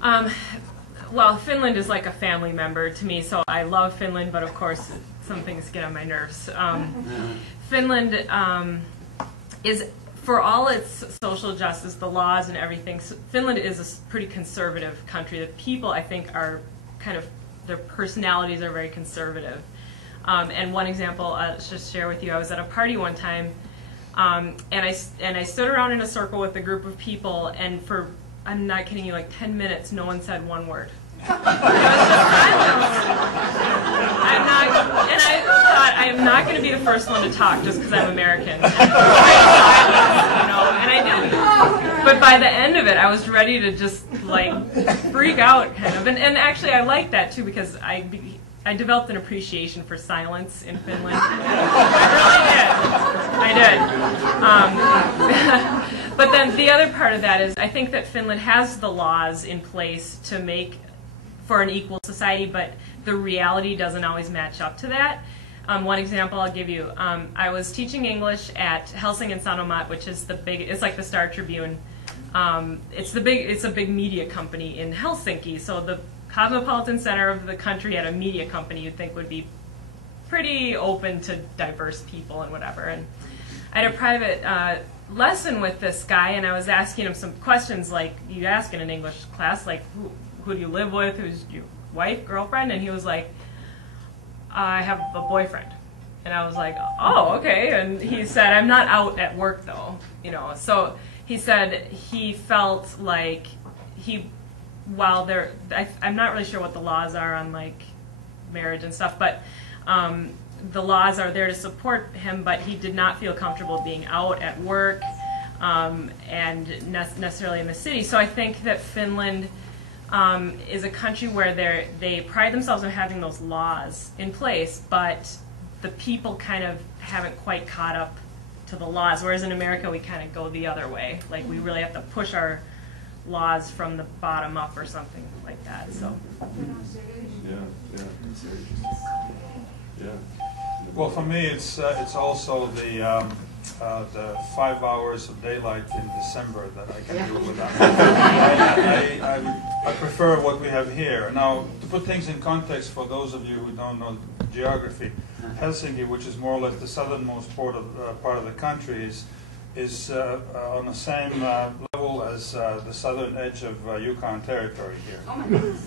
Well, Finland is like a family member to me, so I love Finland, but of course some things get on my nerves. Finland is, for all its social justice, the laws and everything, Finland is a pretty conservative country. The people, I think, are kind of, their personalities are very conservative. And one example I'll just share with you, I was at a party one time, and I stood around in a circle with a group of people, and for, I'm not kidding you, like 10 minutes, no one said one word. It was just silence. And I thought, I am not going to be the first one to talk just because I'm American. And I didn't. But by the end of it, I was ready to just like freak out, kind of. And actually, I liked that too because I developed an appreciation for silence in Finland. I really did. But then the other part of that is I think that Finland has the laws in place to make for an equal society, but the reality doesn't always match up to that. One example I'll give you, I was teaching English at Helsingin Sanomat, which is the big, it's like the Star Tribune. It's a big media company in Helsinki, so the cosmopolitan center of the country at a media company you'd think would be pretty open to diverse people and whatever. And I had a private lesson with this guy, and I was asking him some questions like you ask in an English class, like who do you live with, who's your wife, girlfriend, and he was like, I have a boyfriend. And I was like, oh, okay. And he said, I'm not out at work though, you know. So he said he felt like while there, I'm not really sure what the laws are on like marriage and stuff, but the laws are there to support him, but he did not feel comfortable being out at work and necessarily in the city. So I think that Finland is a country where they pride themselves on having those laws in place, but the people kind of haven't quite caught up to the laws, whereas in America we kind of go the other way. Like we really have to push our laws from the bottom up or something like that. So. Yeah. Well, for me, it's also the 5 hours of daylight in December that I can do without. I prefer what we have here. Now, to put things in context for those of you who don't know geography, Helsinki, which is more or less the southernmost part of the country, is on the same level as the southern edge of Yukon Territory here,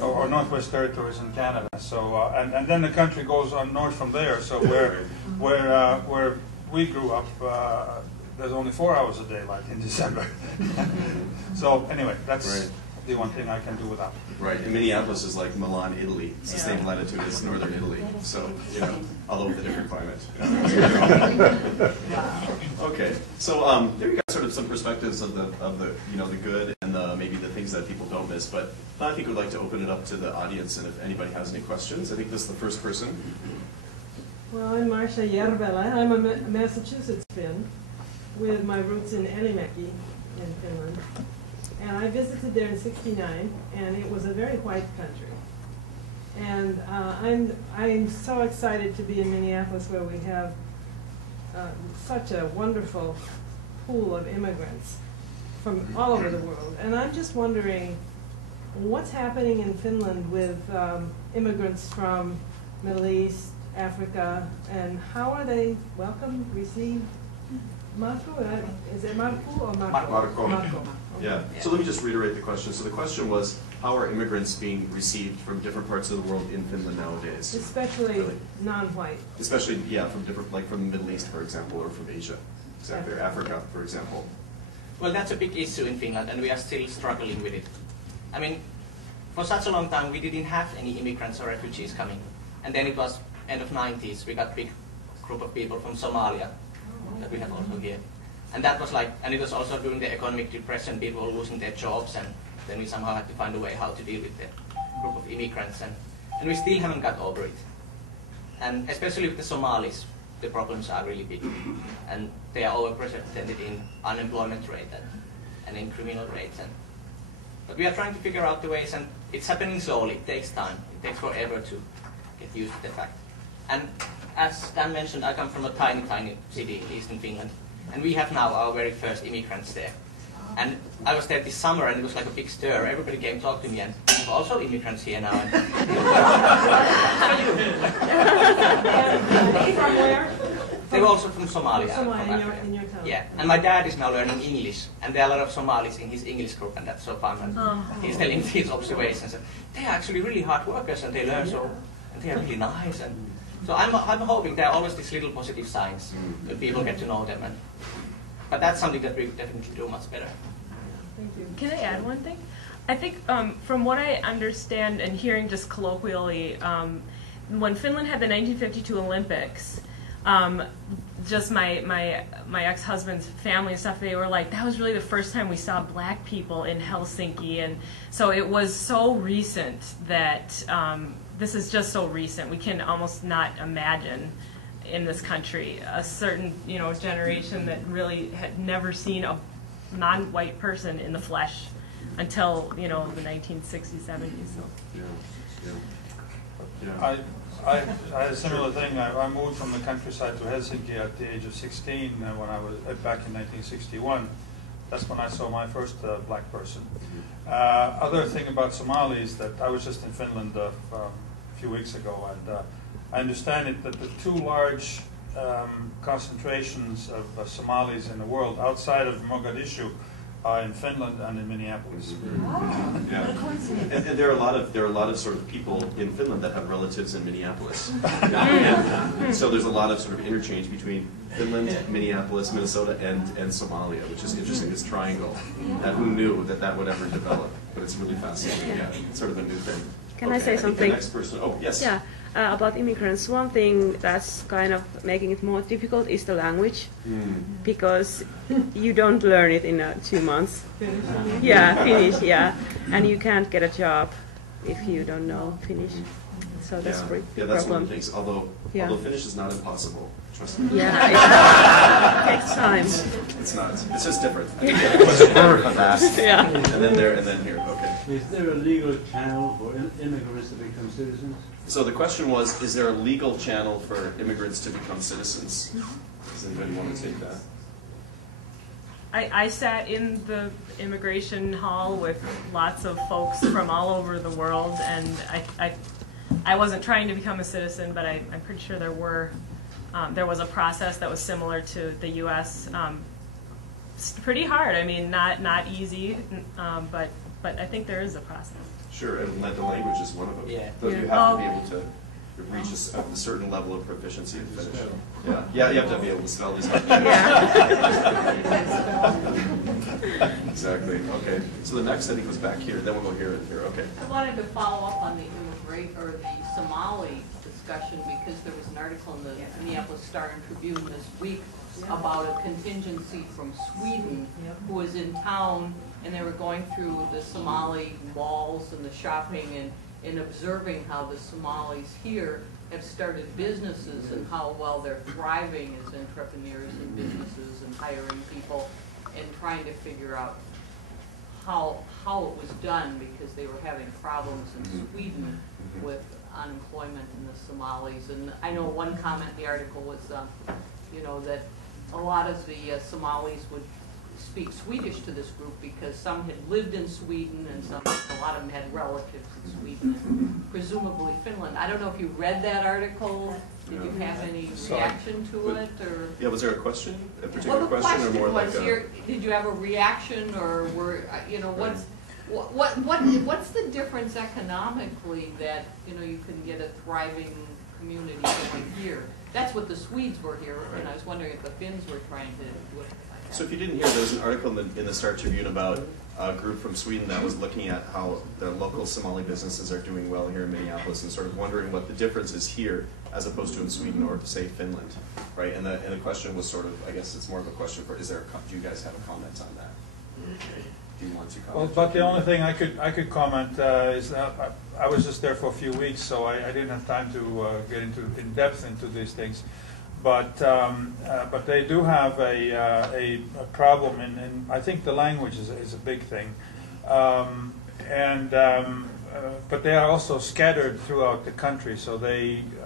or Northwest Territories in Canada. So, and then the country goes on north from there. So where we grew up, there's only 4 hours of daylight in December. So anyway, that's the one thing I can do without. Right, and Minneapolis is like Milan, Italy. It's the same latitude as northern Italy. So, you know, although with a different climate. Okay, so there you got sort of some perspectives of the you know, the good and maybe the things that people don't miss. But I think we'd like to open it up to the audience, and if anybody has any questions. I think this is the first person. Well, I'm Marcia Järvelä. I'm a Massachusetts Finn with my roots in Elimäki in Finland. And I visited there in '69, and it was a very white country. And I'm so excited to be in Minneapolis, where we have such a wonderful pool of immigrants from all over the world. And I'm just wondering, what's happening in Finland with immigrants from Middle East, Africa, and how are they welcomed, received? Marco? Is it Marco or Marco? Marco. Marco. Yeah. So let me just reiterate the question. So the question was, how are immigrants being received from different parts of the world in Finland nowadays? Especially non-white. Especially, yeah, from different, like from the Middle East, for example, or from Asia. Exactly, or Africa, for example. Well, that's a big issue in Finland, and we are still struggling with it. I mean, for such a long time, we didn't have any immigrants or refugees coming. And then it was end of 90s, we got a big group of people from Somalia that we have also here. And that was like, and it was also during the economic depression, people were losing their jobs, and then we somehow had to find a way how to deal with the group of immigrants, and we still haven't got over it. And especially with the Somalis, the problems are really big, and they are overrepresented in unemployment rate and in criminal rates. But we are trying to figure out the ways, and it's happening slowly. It takes time. It takes forever to get used to the fact. And as Dan mentioned, I come from a tiny, tiny city in eastern Finland. And we have now our very first immigrants there. And I was there this summer, and it was like a big stir. Everybody came to talk to me, and there were also immigrants here now. And From where? they were also from Somalia. Somalia, from Africa. in your town. Yeah, and my dad is now learning English, and there are a lot of Somalis in his English group, and that's so fun. And he's telling these observations. And they are actually really hard workers, and they learn so, and they are really nice. And so I'm hoping there are always these little positive signs that people get to know them. And but that's something that we definitely do much better. Thank you. Can I add one thing? I think from what I understand and hearing just colloquially, when Finland had the 1952 Olympics, just my ex-husband's family and stuff, they were like, that was really the first time we saw black people in Helsinki, and so it was so recent that this is just so recent. We can almost not imagine in this country a certain generation that really had never seen a non-white person in the flesh until the 1960s, 70s. So. I had a similar thing. I moved from the countryside to Helsinki at the age of 16 when I was back in 1961. That's when I saw my first black person. Other thing about Somalis that I was just in Finland a few weeks ago, and I understand it that the two large concentrations of Somalis in the world outside of Mogadishu are in Finland and in Minneapolis. Yeah. And there are a lot of sort of people in Finland that have relatives in Minneapolis. And so there's a lot of sort of interchange between Finland, Minneapolis, Minnesota, and Somalia, which is interesting, this triangle. That who knew that would ever develop? But it's really fascinating. Yeah, it's sort of a new thing. Can I say something? The next person. Oh, yes. Yeah, about immigrants. One thing that's kind of making it more difficult is the language, because you don't learn it in 2 months. Yeah, Finnish. Yeah, and you can't get a job if you don't know Finnish. So that's a big that's problem. one of the things. Although Finnish is not impossible. Trust me. Yeah, it takes time. It's not. It's just different. It's fast. Yeah. And then there, and then here. Okay. Is there a legal channel for immigrants to become citizens? So the question was, is there a legal channel for immigrants to become citizens? Does anybody want to take that? I sat in the immigration hall with lots of folks from all over the world, and I wasn't trying to become a citizen, but I'm pretty sure there was a process that was similar to the U.S. It's pretty hard. I mean, not easy, but I think there is a process. Sure, and the language is one of them. Yeah. Though you have to be able to reach a certain level of proficiency in Finnish. Yeah, you have to be able to spell these. Exactly. Okay. So the next, I think, was back here. Then we'll go here and here. Okay. I wanted to follow up on the Somali discussion, because there was an article in the Minneapolis Star and Tribune this week about a contingency from Sweden who was in town, and they were going through the Somali malls and the shopping and observing how the Somalis here have started businesses and how well they're thriving as entrepreneurs and businesses and hiring people, and trying to figure out how it was done, because they were having problems in Sweden with unemployment in the Somalis. And I know one comment in the article was, that a lot of the Somalis would speak Swedish to this group because some had lived in Sweden and a lot of them had relatives in Sweden and presumably Finland. I don't know if you read that article. Did you have any reaction to it, or? Yeah, was there a question, a particular Well, the question, or more was like a? did you have a reaction, or what's the difference economically that you can get a thriving community going here? That's what the Swedes were here, and I was wondering if the Finns were trying to do it. So if you didn't hear, there was an article in the Star Tribune about a group from Sweden that was looking at how the local Somali businesses are doing well here in Minneapolis, and sort of wondering what the difference is here as opposed to in Sweden or, say, Finland, right? And the question was sort of, I guess it's more of a question for, do you guys have a comment on that? Do you want to comment? Well, but the only thing I could comment is that I was just there for a few weeks, so I didn't have time to get in depth into these things. But they do have a problem, and I think the language is a big thing. But they are also scattered throughout the country, so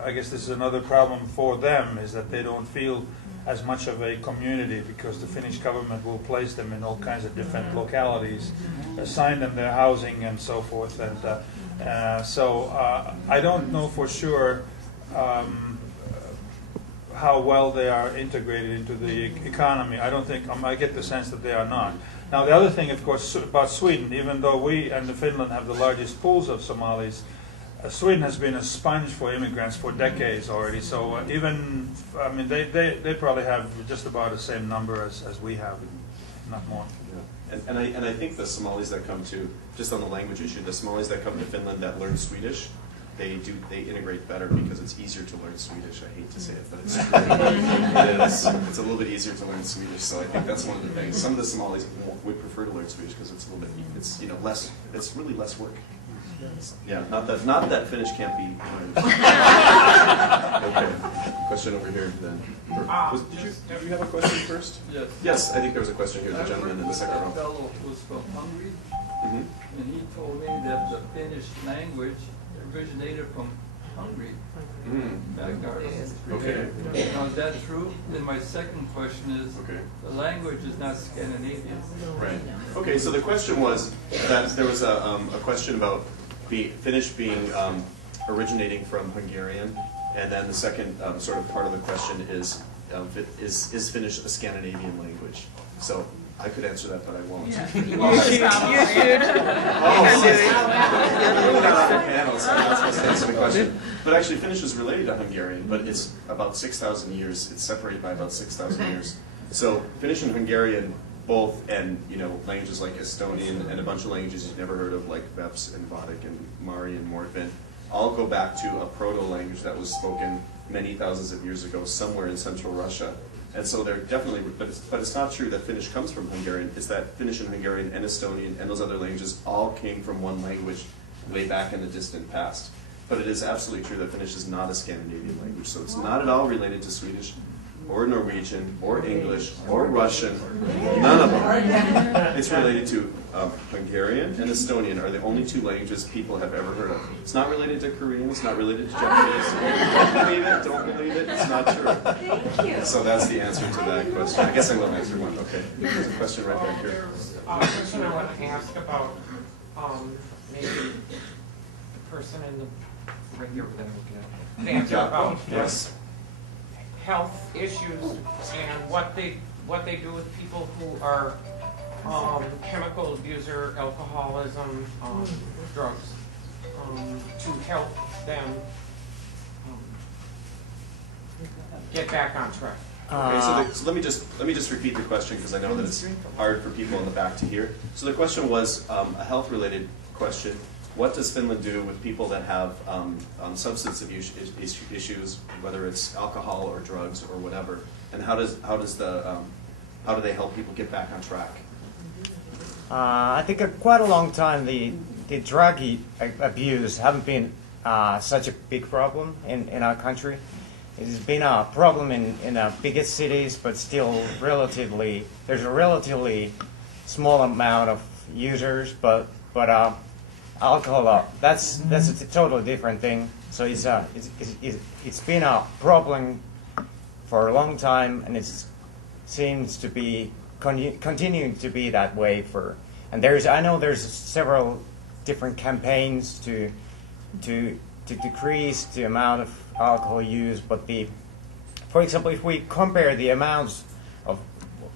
I guess this is another problem for them, is that they don't feel as much of a community, because the Finnish government will place them in all kinds of different localities, assign them their housing and so forth. And so I don't know for sure how well they are integrated into the economy. I don't think, I get the sense that they are not. Now the other thing, of course, about Sweden, even though we and Finland have the largest pools of Somalis, Sweden has been a sponge for immigrants for decades already. So even, I mean, they probably have just about the same number as we have, not more. Yeah. And I think the Somalis that come to, just on the language issue, the Somalis that come to Finland that learn Swedish, they integrate better because it's easier to learn Swedish. I hate to say it, but it's true. It's a little bit easier to learn Swedish. So I think that's one of the things. Some of the Somalis would prefer to learn Swedish because it's a little bit, it's less, it's really less work. Yeah, not that Finnish can't be learned. Okay, question over here then. Did you have a question first? Yes. Yes, I think there was a question here, the gentleman in the second row. A fellow who was from Hungary, Mm-hmm. and he told me that the Finnish language originated from Hungary. Okay. Now, is that true? Then my second question is, Okay. the language is not Scandinavian. Right. Okay, so the question was that there was a question about Finnish being originating from Hungarian, and then the second sort of part of the question is Finnish a Scandinavian language? So I could answer that, but I won't. You should. Panel, so I'm not supposed to answer the question. But actually, Finnish is related to Hungarian, but it's about 6,000 years. It's separated by about 6,000 years. So Finnish and Hungarian both, and languages like Estonian and a bunch of languages you've never heard of, like Veps and Vadic and Mari and Mordvin, all go back to a proto-language that was spoken many thousands of years ago somewhere in Central Russia. And so they're definitely, but it's not true that Finnish comes from Hungarian. It's that Finnish and Hungarian and Estonian and those other languages all came from one language way back in the distant past. But it is absolutely true that Finnish is not a Scandinavian language. So it's not at all related to Swedish or Norwegian or English or Russian. None of them. It's related to Hungarian and Estonian are the only two languages people have ever heard of. It's not related to Korean. It's not related to Japanese. Don't believe it. Don't believe it. It's not true. Thank you. So that's the answer to that question. I guess I will answer one. Okay. There's a question right back here. A question I want to ask about maybe the person in the right here that I'm looking at. An answer about Yes. health issues and what they do with people who are chemical abuser, alcoholism, drugs, to help them get back on track. Okay, so let me just repeat the question because I know that it's hard for people in the back to hear. So the question was a health-related question. What does Finland do with people that have substance abuse issues, whether it's alcohol or drugs or whatever, and how do they help people get back on track? I think quite a long time the drug abuse haven't been such a big problem in our country. It has been a problem in the biggest cities, but still there's a relatively small amount of users. But alcohol, that's a totally different thing. So it's been a problem for a long time, and it seems to be continuing to be that way and I know there's several different campaigns to decrease the amount of alcohol use, but for example, if we compare the amounts of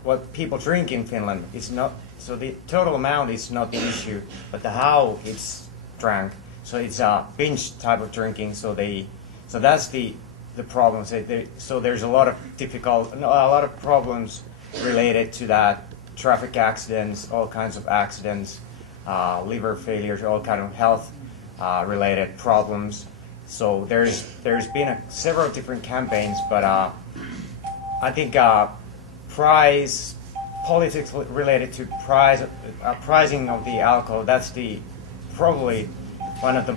what people drink in Finland, it's not, so the total amount is not the issue, but how it's drank. So it's a binge type of drinking, so that's the problem. So there's a lot of problems related to that, traffic accidents, all kinds of accidents, liver failures, all kind of health related problems. So there's been several different campaigns, but I think politics related to pricing of the alcohol, that's probably one of the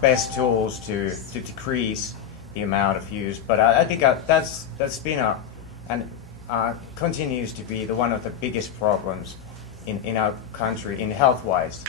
best tools to decrease the amount of use. But I think that's been and continues to be one of the biggest problems in our country in health-wise.